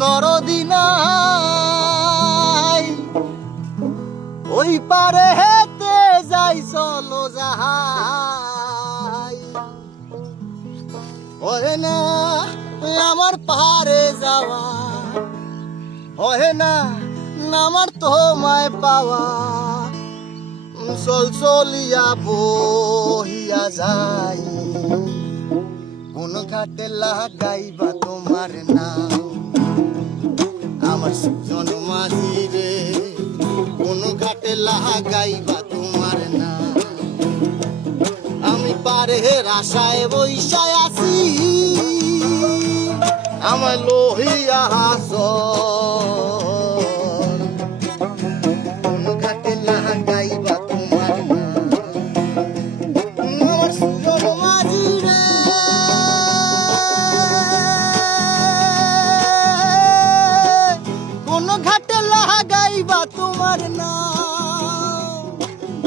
দরদি নাই ওই পারে হেতে যাই চলো যাহাই ওহে না আমার পারে যাওয়া ওহে না আমার তোমায় পাওয়া চল চলিয়া বহিয়া যাই কোন ঘাটে লাগাইবা তোমার নাম আমার সুজন মাঝি রে কোন ঘাটে লাগাইবা তোমার নাম আমি পারের আশায় বৈশায় আছি আমায় লোহিয়া হাস কোন ঘাটে লাগাইবা তোমার নাম আমার সুজন মাঝি রে কোন ঘাটে লাগাইবা তোমার নাম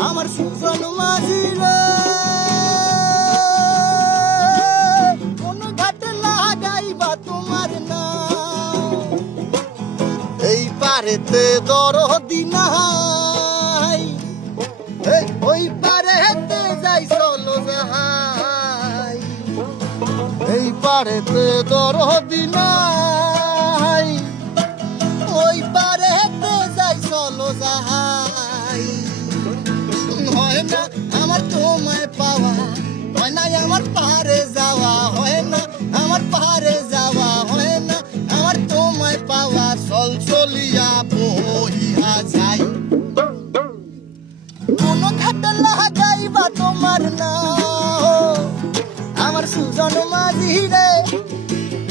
আমার সুজন মাঝি রে কোন ঘাটে লাগাইবা তোমার নাম এই পারেতে দরদি নাই ওই পারেতে যাই চলো যাহাই এই পারেতে দরদি নাই ওই পারেতে যাই চলো যাহাই হয় না আমার তোমায় পাওয়া হয় না আমার পারে যাওয়া হয় না আমার পারে যাওয়া হয় না আমার তোমায় পাওয়া চল চলিয়া বহিয়া যাই কোন ঘাটে লাগাইবা তোমার নাম আমার সুজন মাঝি রে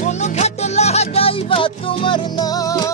কোন ঘাটে লাগাইবা তোমার নাম